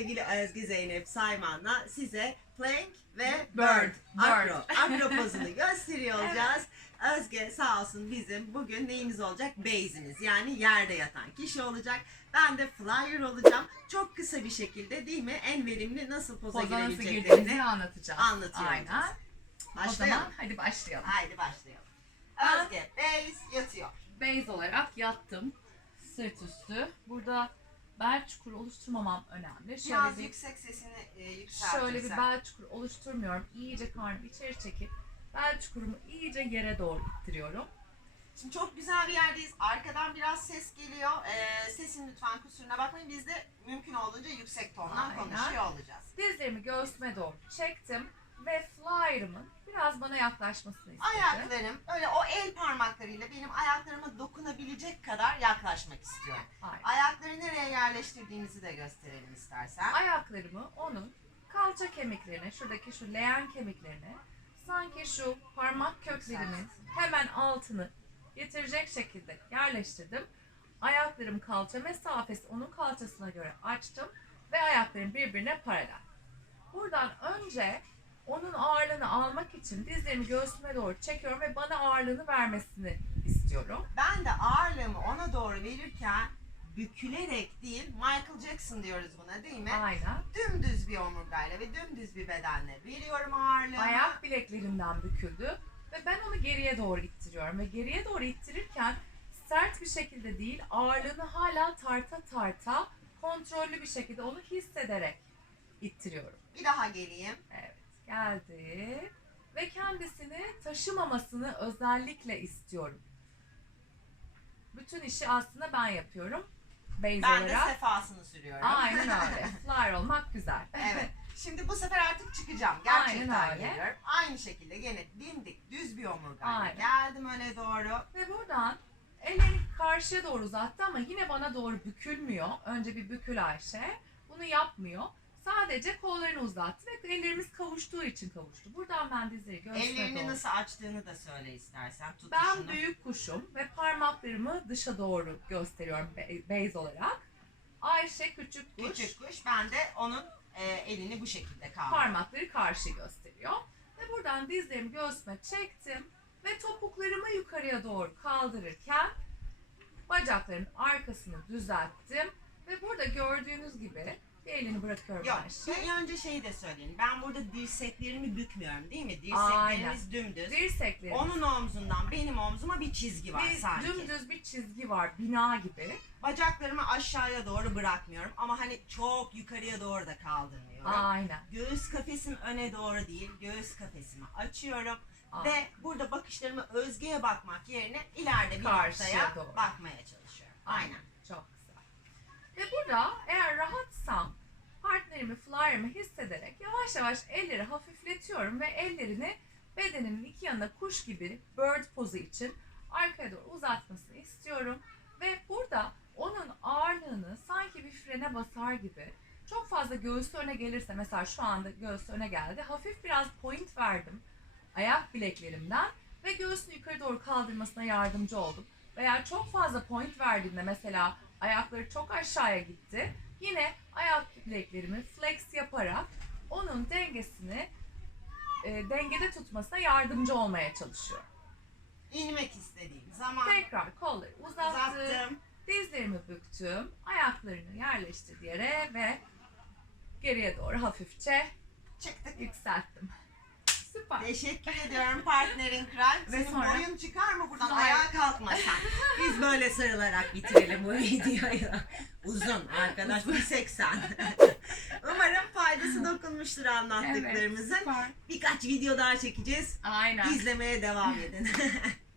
sevgili Özge Zeynep Sayman'la size plank ve Bird, bird, akro, akro pozunu gösteriyor olacağız. Özge sağ olsun bizim bugün neyimiz olacak? Base'imiz yani yerde yatan kişi olacak. Ben de flyer olacağım. Çok kısa bir şekilde değil mi? En verimli nasıl poza, Poza girebileceklerini anlatacağız. anlatıyor Aynen. olacağız. O Başlayalım. zaman hadi başlayalım. Haydi başlayalım. Özge base yatıyor. Base olarak yattım. Sırt üstü. Burada bel çukuru oluşturmamam önemli. Şöyle Biraz bir, yüksek sesini e, yükseltirsen. şöyle bir bel çukuru oluşturmuyorum. İyice karnımı içeri çekip bel çukurumu iyice yere doğru ittiriyorum. Şimdi çok güzel bir yerdeyiz. Arkadan biraz ses geliyor. Ee, sesin lütfen kusuruna bakmayın. Biz de mümkün olduğunca yüksek tonla Aynen. konuşuyor olacağız. Dizlerimi göğsüme doğru çektim ve flyer'ımın biraz bana yaklaşmasını istedim. Ayaklarım öyle o el parmaklarıyla benim ayaklarıma dokunabilecek kadar yaklaşmak istiyorum. Aynen. Ayakları nereye yerleştirdiğimizi de gösterelim istersen. ayaklarımı onun kalça kemiklerine, şuradaki şu leğen kemiklerine, sanki şu parmak köklerimin hemen altını getirecek şekilde yerleştirdim. Ayaklarım kalça mesafesi onun kalçasına göre açtım ve ayaklarım birbirine paralel. Buradan önce onun ağırlığını almak için dizlerimi göğsüme doğru çekiyorum ve bana ağırlığını vermesini istiyorum. Ben de ağırlığımı ona doğru verirken bükülerek değil Michael Jackson diyoruz buna değil mi? Aynen. Dümdüz bir omurgayla ve dümdüz bir bedenle veriyorum ağırlığımı. ayak bileklerimden büküldü ve ben onu geriye doğru ittiriyorum ve geriye doğru ittirirken sert bir şekilde değil ağırlığını hala tarta tarta kontrollü bir şekilde onu hissederek ittiriyorum. Bir daha geleyim. Evet geldi ve kendisini taşımamasını özellikle istiyorum. Bütün işi aslında ben yapıyorum. Base Ben de olarak. sefasını sürüyorum. Aynen öyle. Flyer olmak güzel. evet. Şimdi bu sefer artık çıkacağım. Gerçekten Aynen öyle. geliyorum. Aynı şekilde gene dimdik düz bir omurgayla geldim öne doğru. Ve buradan ellerini karşıya doğru uzattı ama yine bana doğru bükülmüyor. Önce bir bükül Ayşe. Bunu yapmıyor. Sadece kollarını uzattı ve ellerimiz kavuştuğu için kavuştu. Buradan ben dizleri göğsüme Ellerini doğru. nasıl açtığını da söyle istersen. Tutuşunu. Ben büyük kuşum ve parmaklarımı dışa doğru gösteriyorum be- base olarak. Ayşe küçük kuş. Küçük kuş. Ben de onun e, elini bu şekilde kaldırdım. parmakları karşı gösteriyor. Ve buradan dizlerimi göğsüme çektim ve topuklarımı yukarıya doğru kaldırırken bacaklarımın arkasını düzelttim ve burada gördüğünüz gibi bir elini bırakıyorum Yok, bir önce şeyi de söyleyin. Ben burada dirseklerimi bükmüyorum değil mi? Dirseklerimiz dümdüz. Dirseklerim. Onun omzundan benim omzuma bir çizgi var bir sanki. dümdüz bir çizgi var bina gibi. Bacaklarımı aşağıya doğru bırakmıyorum ama hani çok yukarıya doğru da kaldırmıyorum. Aynen. Göğüs kafesim öne doğru değil. Göğüs kafesimi açıyorum Aynen. ve burada bakışlarımı Özge'ye bakmak yerine ileride bir Karşıya noktaya doğru. bakmaya çalışıyorum. Aynen. Çok güzel. Ve burada eğer rahatsam flyer'ımı hissederek yavaş yavaş elleri hafifletiyorum ve ellerini bedenimin iki yanına kuş gibi bird pozu için arkaya doğru uzatmasını istiyorum. Ve burada onun ağırlığını sanki bir frene basar gibi çok fazla göğsü öne gelirse mesela şu anda göğsü öne geldi. Hafif biraz point verdim ayak bileklerimden ve göğsünü yukarı doğru kaldırmasına yardımcı oldum. Veya çok fazla point verdiğimde mesela ayakları çok aşağıya gitti. Yine ayak bileklerimi flex yaparak onun dengesini e, dengede tutmasına yardımcı olmaya çalışıyorum. İnmek istediğim zaman Tekrar kolları uzattım, uzattım. dizlerimi büktüm, ayaklarını yerleştir yere ve geriye doğru hafifçe Çıktık. yükselttim. Süper. Teşekkür ediyorum partnerin kral. Ve Senin sonra- boyun çıkar mı buradan? Hayır. Ayağa kalkma sen. Biz böyle sarılarak bitirelim bu videoyu. Uzun arkadaş 1.80. Umarım faydası dokunmuştur anlattıklarımızın. süper. Birkaç video daha çekeceğiz. Aynen. İzlemeye devam edin.